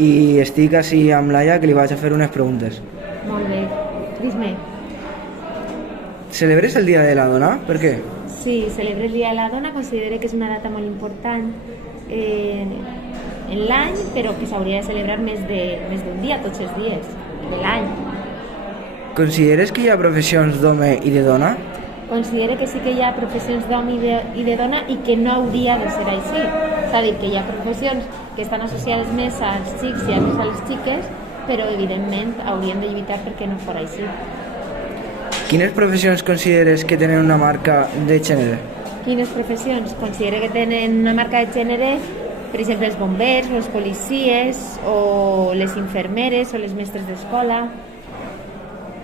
i estic així amb Laia que li vaig a fer unes preguntes. Molt bé. Dis-me. Celebres el Dia de la Dona? Per què? Sí, celebro el Dia de la Dona, considero que és una data molt important en l'any, però que s'hauria de celebrar més d'un dia, tots els dies de l'any. Consideres que hi ha professions d'home i de dona? Considero que sí que hi ha professions d'home i de dona i que no hauria de ser així. És a dir, que hi ha professions que estan associades més als xics i altres a les xiques, però evidentment haurien de lluitar perquè no fos així. Quines professions consideres que tenen una marca de gènere? Quines professions? Considero que tenen una marca de gènere, per exemple, els bombers, els policies, o les infermeres, o les mestres d'escola.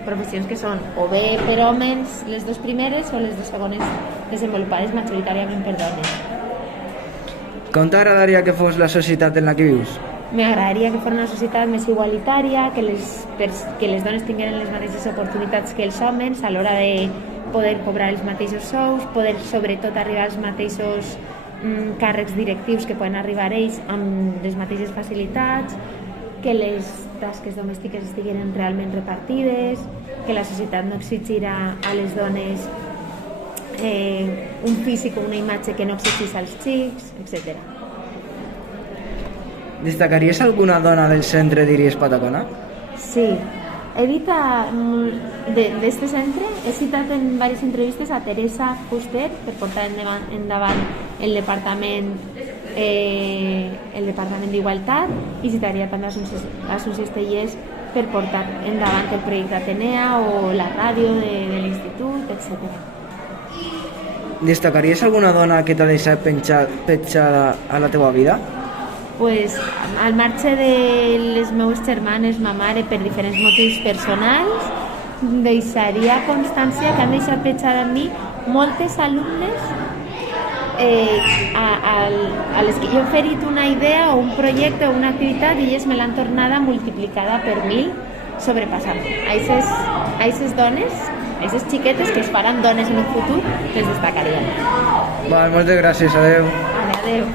Professions que són o bé per homes les dues primeres o les dues segones desenvolupades majoritàriament per dones. Com t'agradaria que fos la societat en la que vius? M'agradaria que fos una societat més igualitària, que les dones tinguin les mateixes oportunitats que els homes a l'hora de poder cobrar els mateixos sous, poder sobretot arribar als mateixos càrrecs directius que poden arribar ells amb les mateixes facilitats, que les tasques domèstiques estiguin realment repartides, que la societat no exigirà a les dones un físic o una imatge que no exigís als xics, etc. Destacaries alguna dona del centre, diries, Patacona? Sí, he dit d'este centre, he citat en diverses entrevistes a Teresa Fuster per portar endavant el departament d'Igualtat, i citaria també a Sus Estellers per portar endavant el projecte Atenea o la ràdio de l'institut, etc. Destacaries alguna dona que t'ha deixat petjada a la teva vida? Pues, al marge de les meves germanes, ma mare, per diferents motius personals, deixaria constància que han deixat petjada a mi moltes alumnes a les que jo he oferit una idea o un projecte o una activitat i elles me l'han tornada multiplicada per 1000, sobrepassant. A aquestes dones, a aquestes xiquetes que es faran dones en un futur, les destacaria. Moltes gràcies, adeu. Adeu.